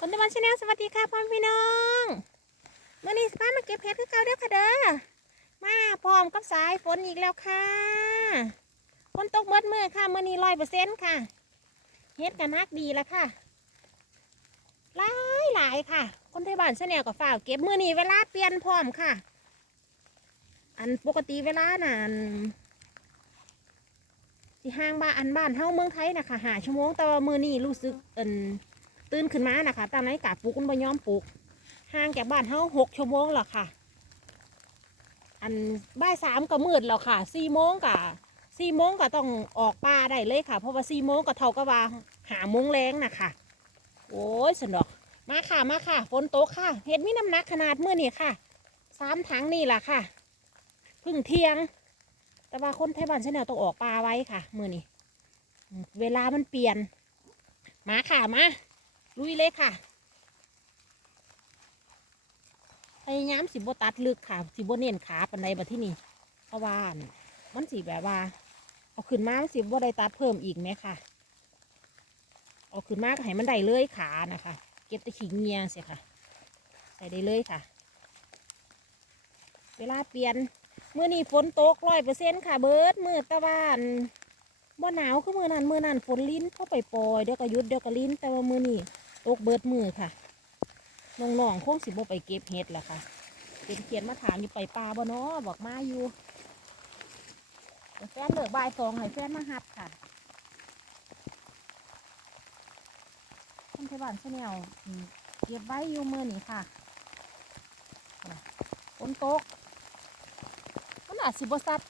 คนตะวันชาแนลสวัสดีค่ะพ่อพี่น้องเมื่อนี้สป้ามาเก็บเห็ดคือเก่าเด้อค่ะเด้อมาพร้อมกับสายฝนอีกแล้วค่ะฝนตกเบิดมือค่ะเมื่อนี้ร้อยเปอร์เซ็นต์ค่ะเฮ็ดกันนักดีแล้วค่ะหลายหลายค่ะ คนไทยบ้านชาแนลกับฝ้าเก็บมื่อนี้เวลาเปลี่ยนพร้อมค่ะ อันปกติเวลาน่ะอันที่ห้างบ้านอันบ้านเฮาเมืองไทยนะคะหาชั่วโมงแต่ว่ามือนี้รู้สึกเอิน ตื่นขึ้นมานะคะตามนั้นกาปลุกมันบ่ยอมปลุกห่างจากบ้านเฮาหกชั่วโมงแล้วค่ะ อันบ่ายสามก็มืดแล้วค่ะสี่โมงกะสี่โมงก็ต้องออกป่าได้เลยค่ะ เพราะว่าสี่โมงก็เท่ากับว่าหาโมงแรงนะคะโอ้ยสนดอกมาค่ะมาค่ะฝนตกค่ะ เห็ดมีน้ำหนักขนาดมือนี่ค่ะสามถังนี่แหละค่ะพึ่งเที่ยง แต่ว่าคนไทยบ้านชาแนลต้องออกป่าไว้ค่ะ มือนี่เวลามันเปลี่ยน มาค่ะมา ลุยเลยค่ะพยายามสิบตัดลึกค่ะ สิบเน้นขาปันใดบัดที่นี่เพราะว่ามันสีแบบว่า เอาขึ้นมาสิบ่ได้ตัดเพิ่มอีกไหมค่ะ เอาขึ้นมาก็ให้มันได้เลยขานะคะ เก็บตะขิงเงียเสียค่ะใส่ได้เลยค่ะ เวลาเปลี่ยนเมื่อนี้ฝนตกร้อยเปอร์เซ็นต์ค่ะ เบิร์ดมือตะวันบ่หนาวคือมือนั้นมือนั้นฝนลิ้นเข้าไปปล่อยเดี๋ยวก็ยุดเดี๋ยวก็ลิ้นแต่ว่ามือนี้ ตกเบิดมือค่ะน้องๆคงสิบ่ไปเก็บเห็ดละค่ะเป็นเขียนมาถามอยู่ไปปลาบ่เนาะบอกมาอยู่แฟนเลิกบ่ายสองให้แฟนมาหัดค่ะท่านเทบานเสนียวเก็บไว้อยู่มือนี่ค่ะฝนตกมันอาจสิบซัด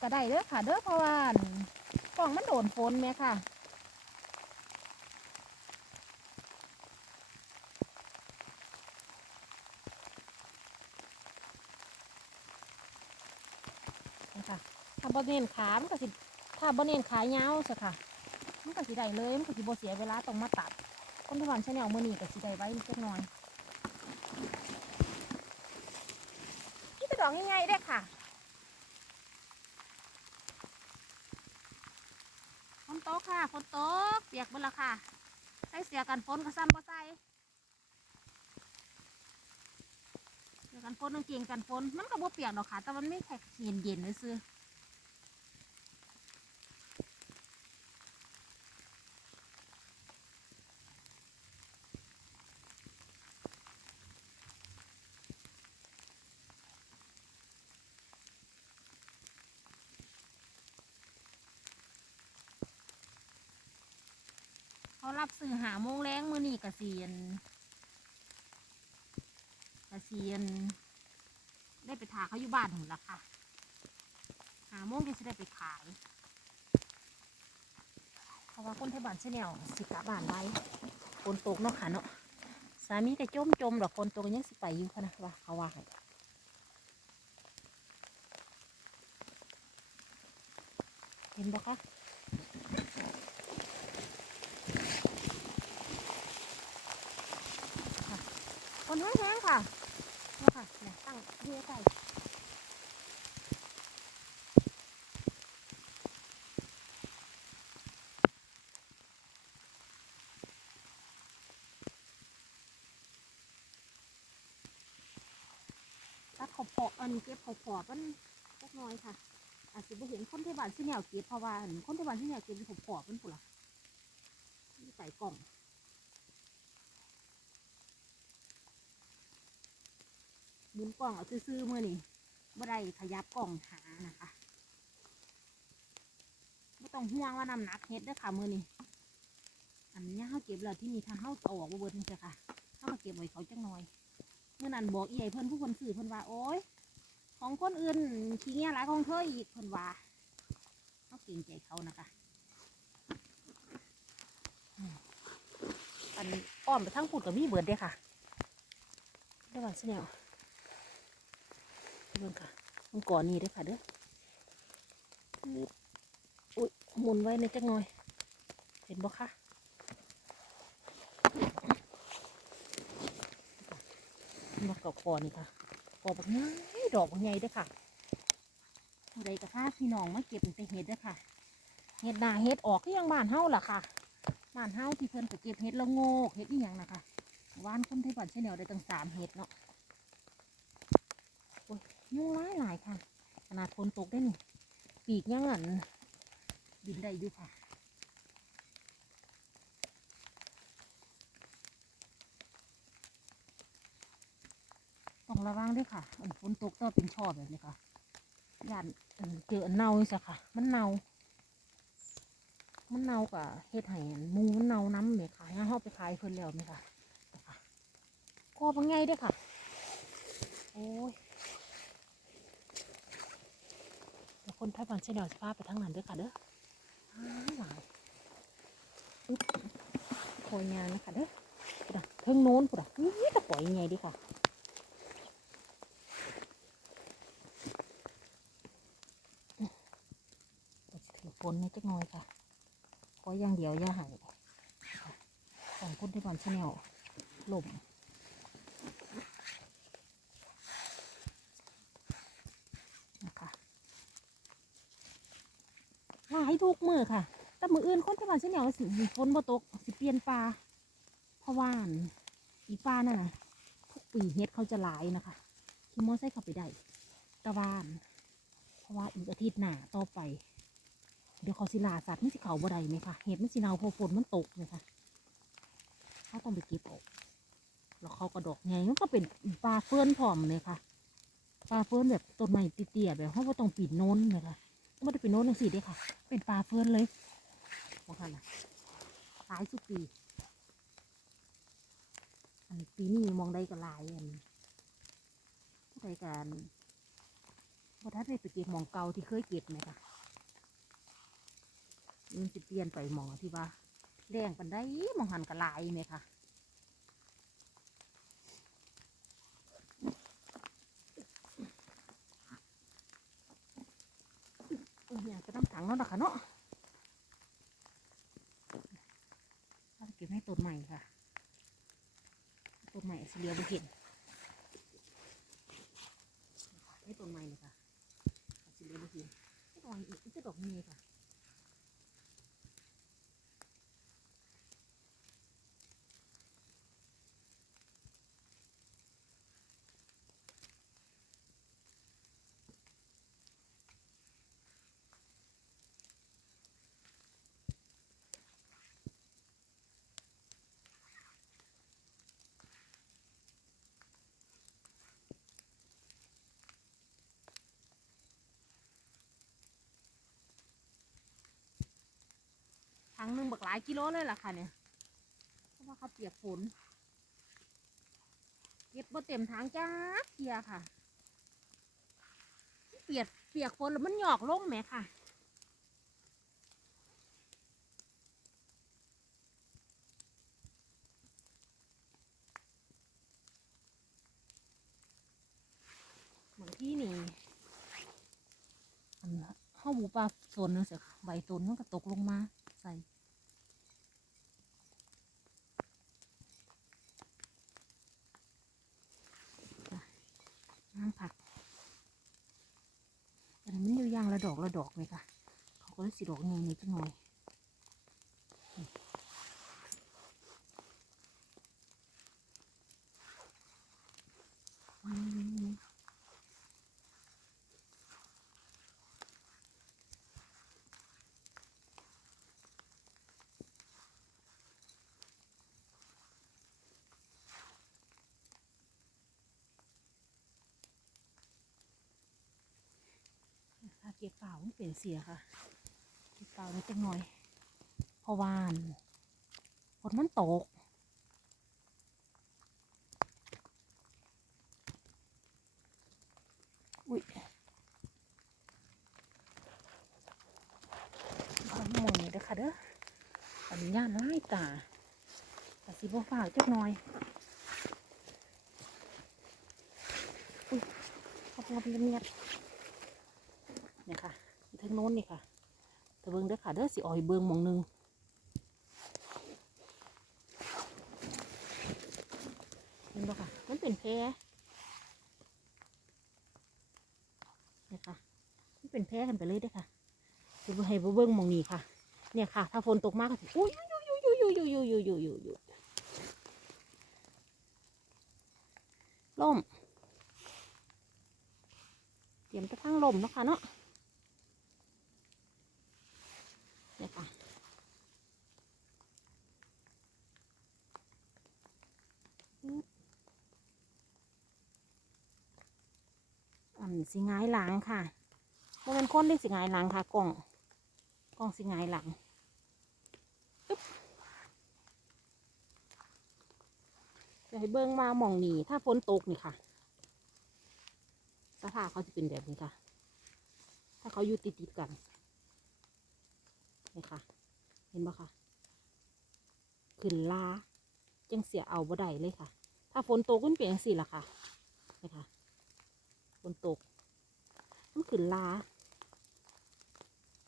ก็ได้เด้อค่ะ เด้อเพราะว่าอั่นกล่องมันโดนฝนไหมค่ะ นี่ค่ะถ้า บ่เน้นขา มันก็สิถ้าบ่เน้นขายาวสิค่ะ มันก็สิได้เลย มันก็สิบ่เสียเวลาต้องมาตัดคนที่หวานชาแนลมื้อนีก็สิได้ไว้เล็กน้อยนี่เป็นดอกง่ายๆได้ค่ะฝนตกค่ะฝนตกเปียกหมดละค่ะใส่เสียกันฝนก็ซ้ำบ่ใส่เสียกันฝนกางเกงกันฝนมันก็บ่เปียกดอกค่ะ แต่มันไม่แค่เย็นเย็นๆซื้อ เขารับซื้อหาโมงแรงมือนี้กระเสียนกระเสียน ได้ไปถาเขาอยู่บ้านถึงล้วค่ะหาโมงที่จะได้ไปขายเพราะว่าคนไทยบ้านเชแนลสิกะบ้านไว้ฝนตกเนาะค่ะเนาะสามีก็จมจมๆดอกฝนตกยังสิไปอยู่ค่ะนะว่าเขาว่าเห็นบ่คะค่ะ นแห้งๆค่ะนี่ค่ะเนี่ยตั้งเยื่อใส่ตัดขอบขอบอันเก็บขอบขอบมันเล็กน้อยค่ะ อาจจะบ่เห็นคนที่บ้านที่แนวเก็บเพราะว่าคนที่บ้านที่แนวเก็บขอบขอบมันปุ่นละนี่ใส่กล่อง หมุนกล่องเอาซื่อๆมื่อนี่บ่ได้ขยับกล่องหานะคะไม่ต้องห่วงว่าน้ำหนักเฮ็ดด้อค่ะมื่อนี้อันนี้เขาเก็บแล้วที่นี่ถ้าเขาเอาออกมาเบิดนี่จ้ะค่ะเข้ามาเก็บไว้เขาจังหน่อยเมื่อนั้นบอกอีไอเพิ่อนผู้คนสื่อเพิ่อนว่าโอ้ยของคนอื่นขี้เงี้ยหลายของเธออีกเพิ่อนว่าเขาเก่งใจเขานะคะอันอ้อมไปทั้งพูดกับมีเบิดเด้ค่ะเดี๋ยวก่อนสิเนี่ย เบิ่งค่ะมันก่อนนี้เด้ค่ะเด้ออุ้ยหมุนไว้ในจักหน่อย เห็นบ่คะมากับคอนี่ค่ะคอบักง่ายดอกบักใหญ่ด้วยค่ะผู้ใดก็ค่าพี่น้องมาเก็บแต่เห็ดด้อค่ะ เห็ดหนาเห็ดออกก็ยังบานเฮาล่ะค่ะบานเฮาที่เพิ่นก็เก็บเห็ดละโงกเห็ดอีหยังนะคะว่านคนไทยบ้านใช่แนวได้ตั้งสามเห็ดเนาะ ยุงร้ายหลายค่ะขนาดฝนตกได้นี่ปีกยังอันบินได้อยู่ค่ะต้องระวังด้วยค่ะฝนตกต้องเป็นช่อแบบนี้ค่ะย่านเจอเน่าอีกสักค่ะ มันเน่า มันเน่ากับเฮ็ดให้อันหมูมันเน่าน้ำไหมค่ะย่าเขาไปขายเพิ่นแล้วไหมค่ะนะคะก็บางไงด้วยค่ะ โอ้ยเดี๋ยว คนไทยบ้านเช่นเดียวสภาพไปทางนั้นด้วยค่ะเด้ออ้าวหลายอุ๊บคอยงานนะคะเด้อปุดเพิ่งโน้นปุดนี่ตะปล่อยยังไงดีค่ะถือฝนในจักน่อยค่ะขออย่างเดียวย่าหายของคนที่บ้านชาแนลลมนะคะหลาย ทุกมือค่ะ แต่มืออื่นคนที่บ้านชาแนลสิฝนบ่ตกสิเปลี่ยนปลาเพราะว่านอีปลานั่นน่ะทุกปีเฮ็ดเขาจะหลายนะคะขี่มอไซค์เขาไปได้ตะวันเพราะว่าอีกอาทิตย์หน้าต่อไป เดี๋ยวเขาสิลาสัตว์มันสิเขาบ่ได้ไหมคะเห็ดมันสิเนาเพอฝนมันตกไหมคะเขาต้องไปเก็บออกแล้วเขากระดอกไงมันก็เป็นปลาเฟื่อนผอมเลยค่ะปลาเฟื่อนแบบต้นไม้เตี้ยๆแบบเขาก็ต้องปีนโน้นเลยค่ะ ไม่ได้ปีนโน้นจังสีด้ค่ะ เป็นปลาเฟื่อนเลยว่าค่ะนะหลายสุดปีอันปีนี้มองได้ก็หลายอันผู้ใดกันพอถ้าได้ไปเก็บมองเก่าที่เคยเก็บไหมคะมันจะเปลี่ยนไปมองที่ว่าแรงปันได้มองหันกระลายไหมคะเออเนี่ยจะน้ำถังแล้วนะคะเนาะเราเก็บให้ต้นใหม่ค่ะต้นใหม่สีเหลืองไปเห็นให้ต้นใหม่เลยค่ะสีเหลืองไปเห็นต้นอกอีกจะดอกเมย์ค่ะ งหนึ่งบักหลายกิโลเลยล่ะค่ะเนี่ยเพราะว่าเขาเปียกฝนเก็บบ่เต็มถังจ้าเกียค่ะ เปียกเปียกฝนแล้วมันหยอกลงไหมค่ะบางที่นี่อันห้าหมูปลาโซนนึงเสียใบต้นมันก็ตกลงมาใส่จ้ะน้ำผัก อันนี้มันอยู่ย่าง ละดอกละดอกเลยค่ะ เขาก็เลยสีดอกเงยนิดหน่อยอืม ถ้า เปล่ามันเป็นเสียค่ะเก็บเปล่านิดจังหน่อยเพราะวานฝนมันตกอุ้ยเอาหมือเด้อค่ะเด้ออนุญาตไล่ตาแต่สิบ่ฝากจักหน่อยอุ้ยขอบคุณเงียบางโน้นนี่ค่ะแต่เบิ้งเด้อค่ะเด้อสิอ่อยเบิ้งมองนึงเห็นบ่ค่ะ มันเป็นแพนะค่ะมันเป็นแพกันไปเลยเด้อค่ะสิให้เบิ้งมองนี้ค่ะ เนี่ยค่ะ ถ้าฝนตกมากก็สิอุ้ยอยู่อยู่อยู่อยู่อยู่อยู่อยู่ล่มเตรียมจะทั้งลมเนาะค่ะเนาะ สิงายหลังค่ะมันเป็นคนได้สิงายหลังค่ะกล่องกล่องสิงายหลังจะให้เบิ้งมาหมองนี่ถ้าฝนตกนี่ค่ะสภาพเขาจะเป็นแบบนี้ค่ะ ถ้าเขาอยู่ติดติดกันนี่ค่ะ เห็นปะคะขึ้นลาจังเสียเอาบ่ได้เลยค่ะ ถ้าฝนตกมันเปลี่ยนสิละค่ะนี่ค่ะฝนตก มันขึ้นลา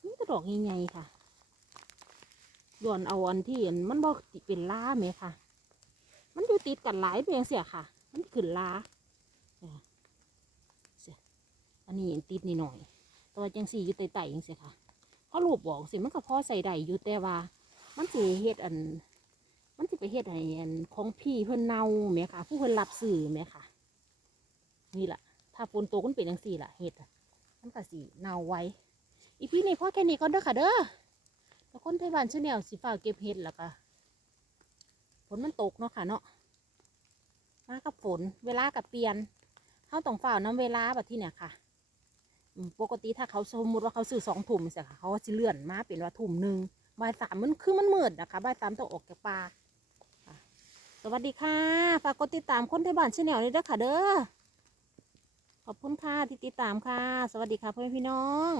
นี่กระดอกใหญ่ๆค่ะย้อนเอาอันที่มันบ่ติเป็นลาไหมค่ะ มันอยู่ติดกันหลายเปลี่ยนเสียค่ะ มันขึ้นลานี่ค่ะอันนี้ติดนิดหน่อย ตัวจังสีอยู่ไต่ๆจังเสิค่ะเขารูปบอกสิมันก็พอใส่ได้อยู่แต่ว่า มันสิเฮ็ดอัน มันสิไปเฮ็ดให้อันของพี่เพิ่นเน่าแหมค่ะ ผู้เพิ่นรับซื้อแหมค่ะ นี่แหละถ้าฝนตกมันเป็นจังซี่ล่ะเฮ็ดอะ มันก็สิเน่าไว้ อีพี่นี่พ่อแค่นี้ก่อนเด้อค่ะเด้อแล้วคนไทยบ้านชาแนลสิฝ้าเก็บเฮ็ดแล้วก็ฝนมันตกเนาะค่ะเนาะมากับฝนเวลากับเปลี่ยนเฮาต้องฝ้าวน้ำเวลาแบบที่เนี่ยค่ะปกติถ้าเขาสมมติว่าเขาซื้อสองถุ่มสิค่ะเขาจะเลื่อนมาเป็นว่าถุ่มหนึ่งบ่ายสามมันคือมันมืดนะคะบ่ายสามต้องออกจากป่าสวัสดีค่ะ ฝากกดติดตามคนไทยบ้านชาแนลด้วยด้ค่ะเด้อ ขอบคุณค่ะที่ติดตามค่ะ สวัสดีค่ะเพื่อนพี่น้อง